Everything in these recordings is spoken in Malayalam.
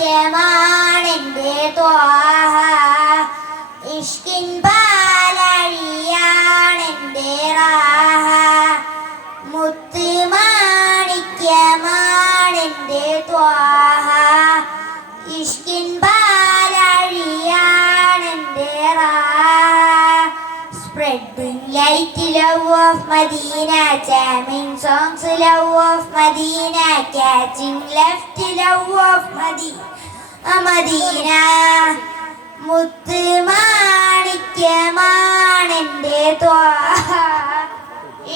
മാണിക്യമാണെന്റെ ത്വാഹ, ഇഷ്കിൻ പാലഴിയാണെന്റെ റാഹ. മുത്ത് മാണിക്യമാണെന്റെ Thwaha, ഇഷ്കിൻ പാലഴിയാണെന്റെ Raha. Spreading light, love of Medina, jamming songs, love of Medina, catching left, love of Medina. മുത്ത് മാണിക്യമാണെന്റെ ത്വാഹ,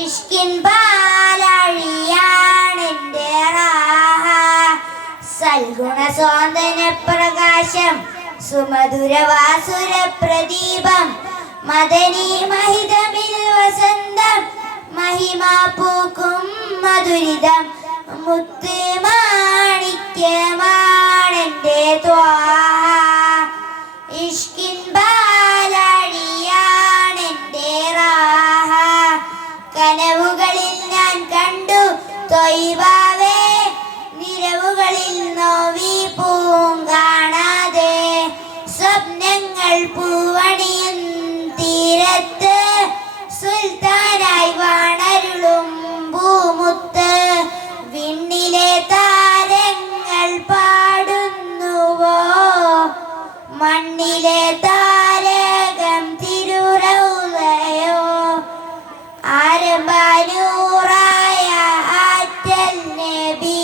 ഇഷ്കിൻ പാലഴിയാണെന്റെ റാഹ. സൽഗുണ സ്വാന്തന പ്രകാശം, സുമധുരവാസുര പ്രദീപം, മദനി മഹിതമിൽ വസന്തം, മഹിമാ പൂക്കും മധുരിതം. മുത്ത് മാണിക്യമാണെന്റെ ത്വാഹ, ഇഷ്കിൻ പാലഴിയാണെന്റെ റാഹ. കനവുകളിൽ ഞാൻ കണ്ടു ത്വയ്ബാവേ, നിരവുകളിൽ നോവി പൂങ്കാണാതെ. സ്വപ്നങ്ങൾ പൂവണിയും തീരത്ത്, സുൽത്താനായി വാണരുളും പൂമുത്ത്. വിണ്ണിലെ താരങ്ങൾ പാടുന്നുവോ, മണ്ണിലെ താരകം തിരുറൗളയോ. ആരംഭനൂറായ ആറ്റൽ നബി,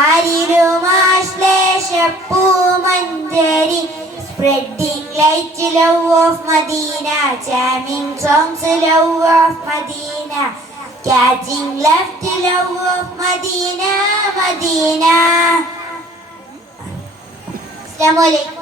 ആരിലും ആശ്ലേഷപ്പൂമഞ്ജരി. Spreading light, love of Medina, jamming songs, love of Medina, catching left, love of Medina. Assalamualaikum.